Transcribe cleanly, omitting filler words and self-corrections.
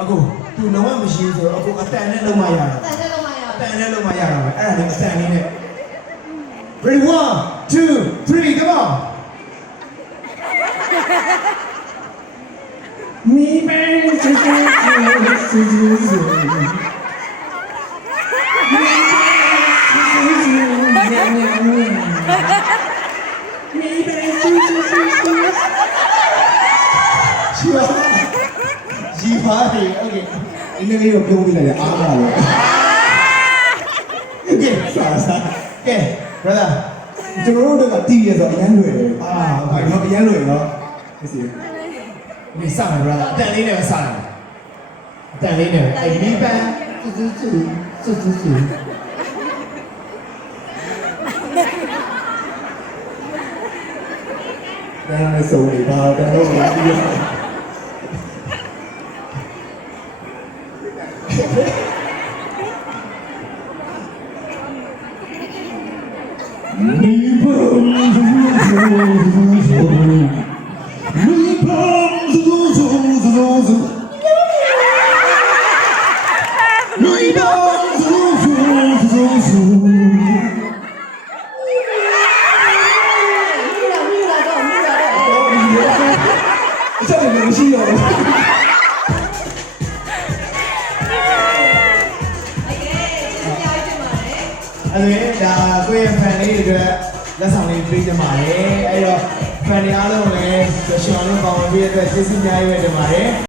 အခုသူလုံးဝမရှိဘူးဆိုတော့အခုအတန်နဲ့လုံးမရတော့အတန်နဲ့လုံးမရတော့ပဲအဲ့ဒါလေးအတန်လေးနဲ့ Ready 1 2 3 come on มีแม่จะကြီးပါလေโอเคဒီနေ့လေးတော့ပြောပြလိုက်ရအားပါလို့โอเคစားကဲ brother ကျွန်တော်တို့ကတီးရဆိုအရန်လွယ်တယ်ဟုတ်ပါတော့အရန်လွယ်တော့ဒီစီဒီစားမယ် brother အတန်လေးနဲ့ပဲစားတယ်အတန်လေးနဲ့အဲ့ဒီပန်းစွဒါနဲ့စုံနေပါတော့တော့ဒီ这个游戏有。အဲ့ဒါကိုယ့်ရဲ့ fan လေးတွေအတွက်လက်ဆောင်လေးပေးကြပါမယ်အဲ့တော့ fan တွေအားလုံးလည်းရှင်အောင်လို့ပါဝင်ပြီးတဲ့အတွက်ကျေးဇူးများကြီးပဲတင်ပါတယ်